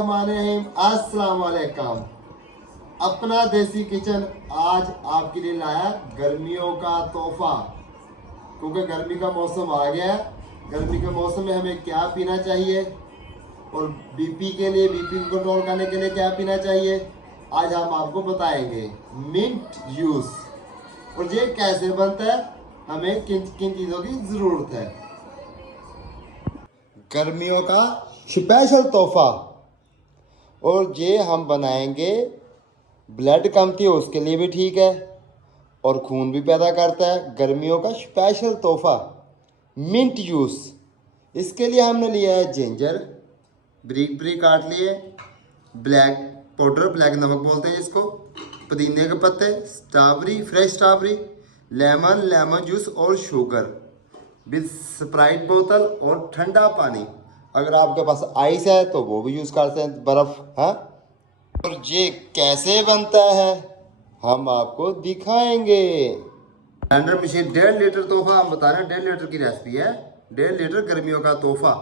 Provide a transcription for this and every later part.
बिस्मिल्लाहिर्रहमानिर्रहीम। अस्सलाम वालेकुम। अपना देसी किचन आज आपके लिए लाया गर्मियों का तोहफा, क्योंकि गर्मी का मौसम आ गया है। गर्मी के मौसम में हमें क्या पीना चाहिए और बीपी को कंट्रोल करने के लिए क्या पीना चाहिए, आज हम आपको बताएंगे। मिंट जूस, और ये कैसे बनता है, हमें किन किन चीज़ों की ज़रूरत है। गर्मियों का स्पेशल तोहफा, और ये हम बनाएंगे। ब्लड कमती है उसके लिए भी ठीक है और खून भी पैदा करता है। गर्मियों का स्पेशल तोहफा मिंट जूस। इसके लिए हमने लिया है जिंजर, ब्रीक ब्रीक काट लिए, ब्लैक पाउडर, ब्लैक नमक बोलते हैं इसको, पुदीने के पत्ते, strawberry, fresh strawberry, lemon juice और शुगर, विद स्प्राइट बोतल और ठंडा पानी। अगर आपके पास आइस है तो वो भी यूज़ करते हैं, बर्फ़ है। और ये कैसे बनता है हम आपको दिखाएंगे। ब्लेंडर मशीन 1.5 लीटर तोहफा, हम बता रहे हैं 1.5 लीटर की रेसिपी है। 1.5 लीटर गर्मियों का तोहफा।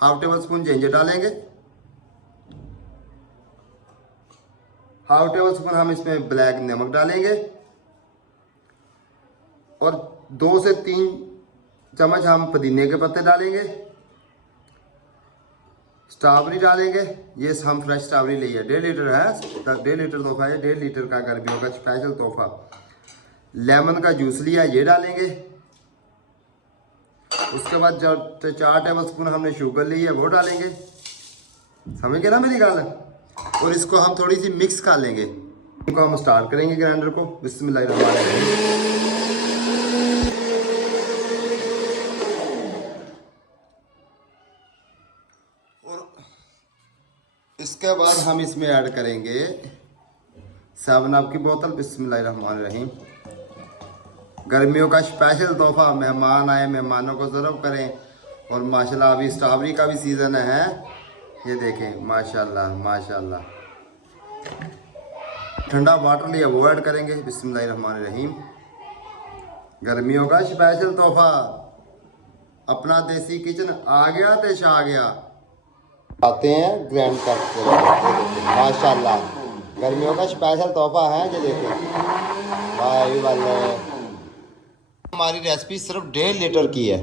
हाफ टेबल स्पून जिंजर डालेंगे, हाफ टेबल स्पून हम इसमें ब्लैक नमक डालेंगे और 2 से 3 चम्मच हम पुदीने के पत्ते डालेंगे, स्ट्रॉबेरी डालेंगे। ये हम फ्रेश स्ट्रॉबेरी ली है, 1.5 लीटर है, 1.5 लीटर तोहफा है, 1.5 लीटर का गर्मियों का स्पेशल तोहफा। लेमन का जूस लिया, ये डालेंगे। उसके बाद जो 4 टेबल स्पून हमने शुगर ली है वो डालेंगे, समझ गए ना मेरी गाल। और इसको हम थोड़ी सी मिक्स कर लेंगे। इनको हम स्टार्ट करेंगे ग्राइंडर को। बिस्मिल्लाहिर्रहमानिर्रहीम। इसके बाद हम इसमें ऐड करेंगे 7 अप की बोतल। बिस्मिल्लाहिर्रहमानिर्रहीम। गर्मियों का स्पेशल तोहफा, मेहमान आए, मेहमानों को सर्व करें। और माशाल्लाह अभी स्ट्रॉबेरी का भी सीज़न है, ये देखें माशाल्लाह माशाल्लाह। ठंडा वाटर लिया वो ऐड करेंगे। बिस्मिल्लाहिर्रहमानिर्रहीम। गर्मियों का स्पेशल तोहफा, अपना देसी किचन आ गया तो छा गया। आते हैं ग्रैंड करते माशाल्लाह। गर्मियों का स्पेशल तोहफा है, ये देखें भाई वाले। हमारी रेसिपी सिर्फ 1.5 लीटर की है।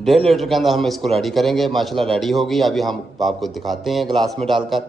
1.5 लीटर के अंदर हम इसको रेडी करेंगे। माशाल्लाह रेडी होगी, अभी हम आपको दिखाते हैं ग्लास में डालकर।